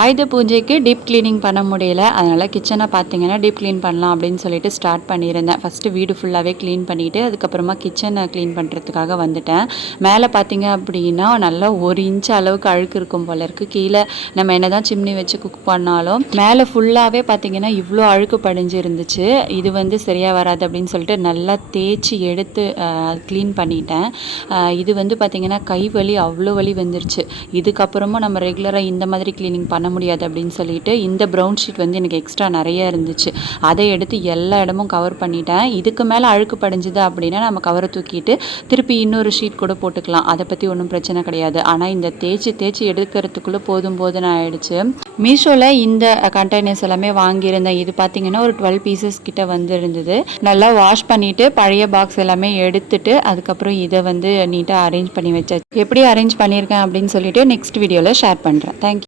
ஆயுத பூஜைக்கு deep cleaning பண்ண முடியல. அதனால் கிச்சனை பார்த்தீங்கன்னா டீப் க்ளீன் பண்ணலாம் அப்படின்னு சொல்லிட்டு ஸ்டார்ட் பண்ணியிருந்தேன். ஃபஸ்ட்டு வீடு ஃபுல்லாகவே க்ளீன் பண்ணிவிட்டு அதுக்கப்புறமா கிச்சனை க்ளீன் பண்ணுறதுக்காக வந்துட்டேன். மேலே பார்த்தீங்க அப்படின்னா நல்லா 1 இன்ச் அளவுக்கு அழுக்கு இருக்கும் போல இருக்குது. கீழே நம்ம என்ன தான் சிம்னி வச்சு குக் பண்ணாலும் மேலே ஃபுல்லாகவே பார்த்தீங்கன்னா இவ்வளோ அழுக்கு படிஞ்சு இருந்துச்சு. இது வந்து சரியாக வராது அப்படின்னு சொல்லிட்டு நல்லா தேய்ச்சி எடுத்து க்ளீன் பண்ணிட்டேன். இது வந்து பார்த்திங்கன்னா கை வலி அவ்வளோ வலி வந்துருச்சு. இதுக்கப்புறமா நம்ம ரெகுலராக இந்த மாதிரி க்ளீனிங் பண்ண முடியாது அப்படின்னு சொல்லிட்டு இந்த ப்ரௌன் ஷீட் வந்து எனக்கு எக்ஸ்ட்ரா நிறைய இருந்துச்சு. அதை எடுத்து எல்லா இடமும் கவர் பண்ணிட்டேன். இதுக்கு மேலே அழுக்கு படிஞ்சுது அப்படின்னா நம்ம கவரை தூக்கிட்டு திருப்பி இன்னொரு ஷீட் கூட போட்டுக்கலாம். அதை பற்றி ஒன்றும் பிரச்சனை கிடையாது. ஆனால் இந்த தேய்ச்சி எடுக்கிறதுக்குள்ளே போதும்னு ஆயிடுச்சு. மீஷோவில் இந்த கண்டெய்னர்ஸ் எல்லாமே வாங்கியிருந்தேன். இது பார்த்தீங்கன்னா ஒரு 12 பீசஸ் கிட்ட வந்து இருந்தது. நல்லா வாஷ் பண்ணிவிட்டு பழைய பாக்ஸ் எல்லாமே எடுத்துட்டு அதுக்கப்புறம் இதை வந்து நீட்டாக அரேஞ்ச் பண்ணி வச்சாச்சு. எப்படி அரேஞ்ச் பண்ணியிருக்கேன் அப்படின்னு சொல்லிட்டு நெக்ஸ்ட் வீடியோவில் ஷேர் பண்ணுறேன். தேங்க்யூ.